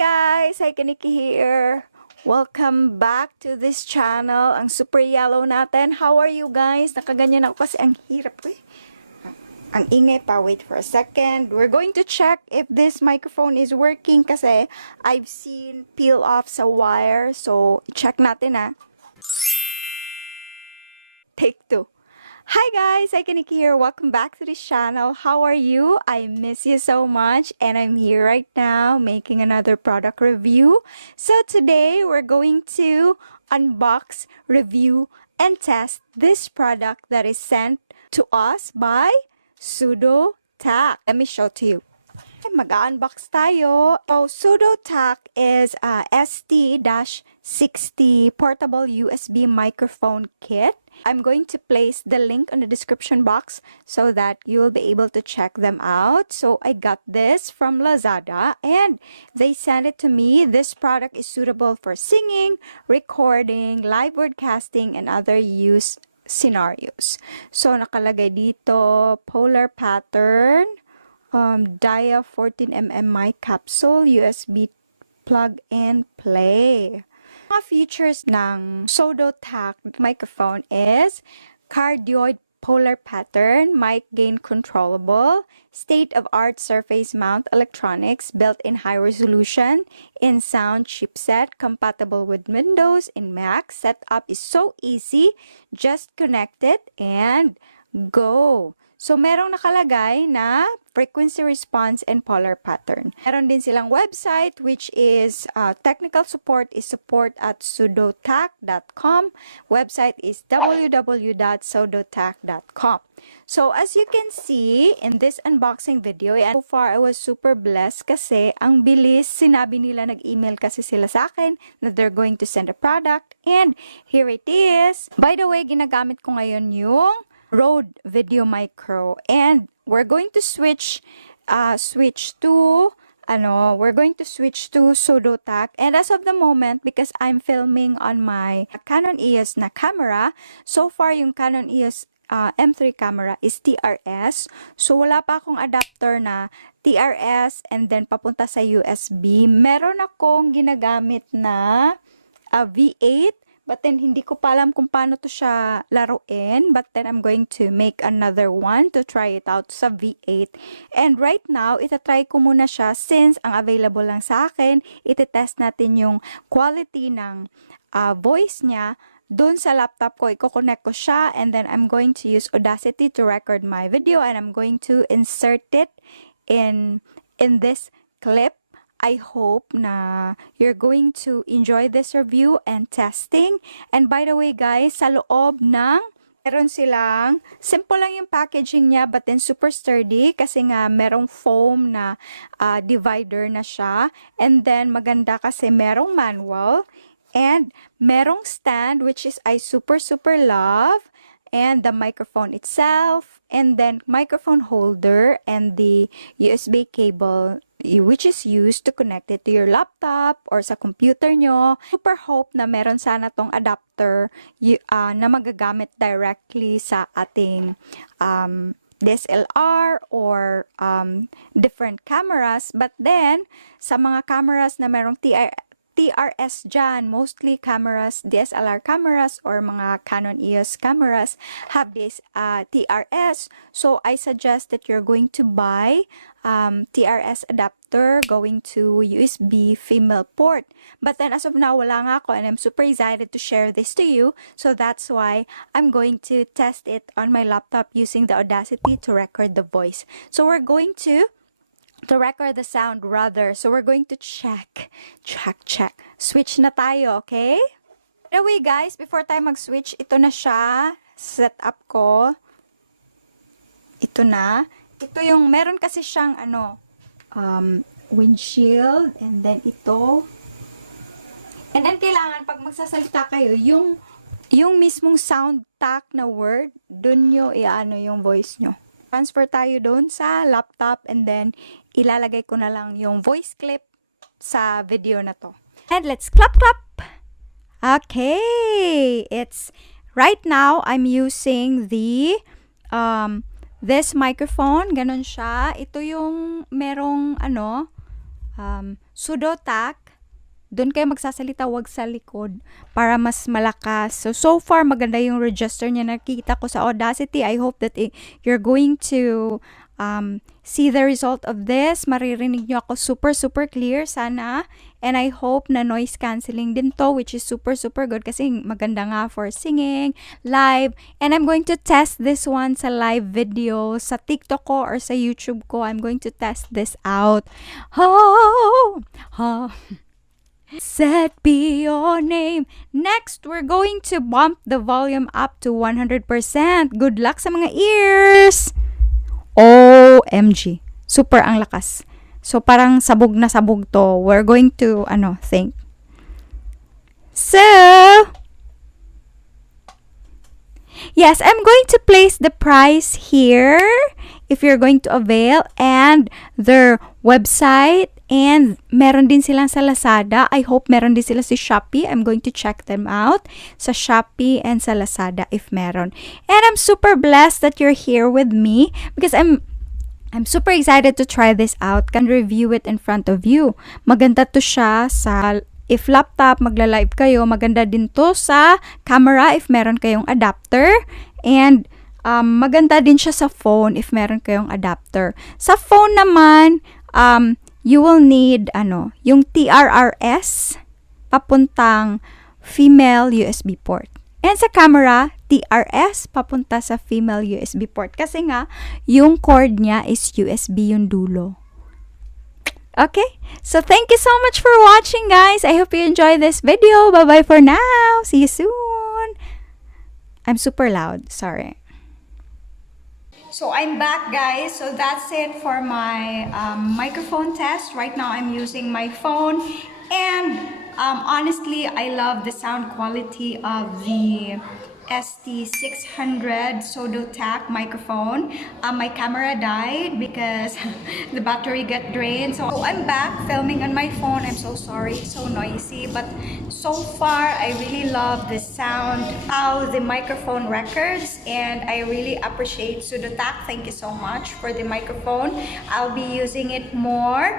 guys! Hi, Kaniki here. Welcome back to this channel. Ang super yellow natin. How are you guys? Nakaganyan ako kasi ang hirap eh. Ang ingay pa. Wait for a second. We're going to check if this microphone is working kasi I've seen peel off sa wire. So, check natin ah. Take 2. Hi guys, Kaniki here. Welcome back to this channel. How are you? I miss you so much and I'm here right now making another product review. So today we're going to unbox, review, and test this product that is sent to us by Sodutack. Let me show to you. Mag-unbox tayo. So, Sodutack is a ST-60 portable USB microphone kit. I'm going to place the link on the description box so that you will be able to check them out. So, I got this from Lazada and they sent it to me. This product is suitable for singing, recording, live broadcasting, and other use scenarios. So, nakalagay dito, polar pattern, dia 14mm mic capsule, USB plug and play. Mga features ng Sodutack microphone is cardioid polar pattern, mic gain controllable, state-of-art surface mount electronics, built-in high resolution, in-sound chipset, compatible with Windows and Mac. Setup is so easy, just connect it and go. So, merong nakalagay na frequency response and polar pattern. Meron din silang website which is technical support is support@sodutack.com. Website is www.sodutack.com. So, as you can see in this unboxing video, and so far I was super blessed kasi ang bilis. Sinabi nila, nag-email kasi sila sa akin na they're going to send a product and here it is. By the way, ginagamit ko ngayon yung Rode Video Micro and we're going to switch to Sodutack. And as of the moment, because I'm filming on my Canon EOS na camera, so far yung Canon EOS M3 camera is TRS. So wala pa akong adapter na TRS and then papunta sa USB. Meron akong ginagamit na V8. But then, hindi ko pa alam kung paano to siya laruin. But then, I'm going to make another one to try it out sa V8. And right now, itatry ko muna siya since ang available lang sa akin. Itetest natin yung quality ng voice niya. Doon sa laptop ko, i-connect ko siya. And then, I'm going to use Audacity to record my video. And I'm going to insert it in this clip. I hope na you're going to enjoy this review and testing. And by the way guys, sa loob ng meron silang, simple lang yung packaging niya but then super sturdy kasi nga merong foam na divider na siya. And then maganda kasi merong manual and merong stand which is I super love. And the microphone itself, and then microphone holder, and the USB cable which is used to connect it to your laptop or sa computer nyo. Super hope na meron sana tong adapter na magagamit directly sa ating DSLR or different cameras. But then, sa mga cameras na merong TRS dyan, mostly cameras, DSLR cameras or mga Canon EOS cameras have this TRS. So, I suggest that you're going to buy TRS adapter going to USB female port. But then, as of now, wala nga ako and I'm super excited to share this to you. So, that's why I'm going to test it on my laptop using the Audacity to record the voice. So, we're going to record the sound rather. So, we're going to check. Switch na tayo, okay? Anyway, guys, before tayo mag-switch, ito na siya. Setup ko. Ito na. Ito yung, meron kasi siyang, windshield. And then, ito. And then, kailangan, pag magsasalita kayo, yung mismong sound tack na word, dun nyo i-ano yung voice nyo. Transfer tayo doon sa laptop and then ilalagay ko na lang yung voice clip sa video na to. And let's clap! Okay, it's right now I'm using the this microphone, ganon siya. Ito yung merong Sodutack. Doon kayo magsasalita, wag sa likod para mas malakas. So far, maganda yung register niya nakita ko sa Audacity. I hope that you're going to see the result of this. Maririnig niyo ako super clear sana. And I hope na noise cancelling din to, which is super good kasi maganda nga for singing, live. And I'm going to test this one sa live video, sa TikTok ko or sa YouTube ko. I'm going to test this out. Oh, oh. Set be your name. Next, we're going to bump the volume up to 100%. Good luck sa mga ears. OMG. Super ang lakas. So, parang sabog na sabog to. We're going to, think. So, yes, I'm going to place the price here if you're going to avail and their website. And meron din silang sa Lazada. I hope meron din sila sa Shopee. I'm going to check them out sa Shopee and sa Lazada if meron. And I'm super blessed that you're here with me because I'm super excited to try this out. Can review it in front of you. Maganda to siya sa if laptop, magla-live kayo. Maganda din to sa camera if meron kayong adapter. And maganda din siya sa phone if meron kayong adapter. Sa phone naman, you will need yung TRRS papuntang female USB port. And sa camera, TRS papunta sa female USB port. Kasi nga, yung cord niya is USB yung dulo. Okay? So, thank you so much for watching, guys. I hope you enjoyed this video. Bye-bye for now. See you soon. I'm super loud. Sorry. So I'm back, guys. So that's it for my microphone test. Right now I'm using my phone, and honestly, I love the sound quality of the ST600 Sodutack microphone. My camera died because the battery got drained. So I'm back filming on my phone. I'm so sorry, it's so noisy. But so far, I really love the sound, how the microphone records. And I really appreciate Sodutack. Thank you so much for the microphone. I'll be using it more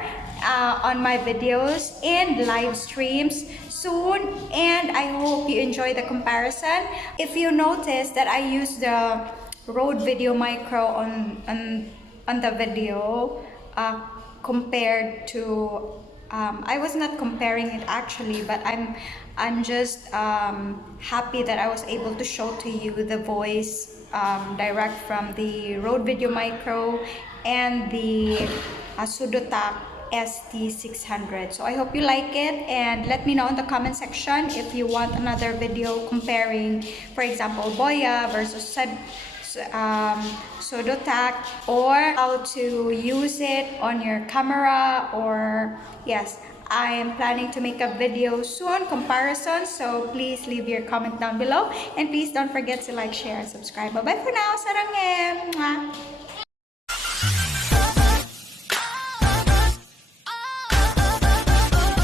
on my videos and live streams soon, and I hope you enjoy the comparison. If you notice that I use the Rode Video Micro on the video compared to I was not comparing it actually, but I'm just happy that I was able to show to you the voice direct from the Rode Video Micro and the Sodutack ST600. So I hope you like it, and let me know in the comment section if you want another video comparing, for example, Boya versus Sodutack, or how to use it on your camera. Or yes, I am planning to make a video soon comparison, so please leave your comment down below, and please don't forget to like, share, and subscribe. Bye bye for now. Saranghe. Mwah.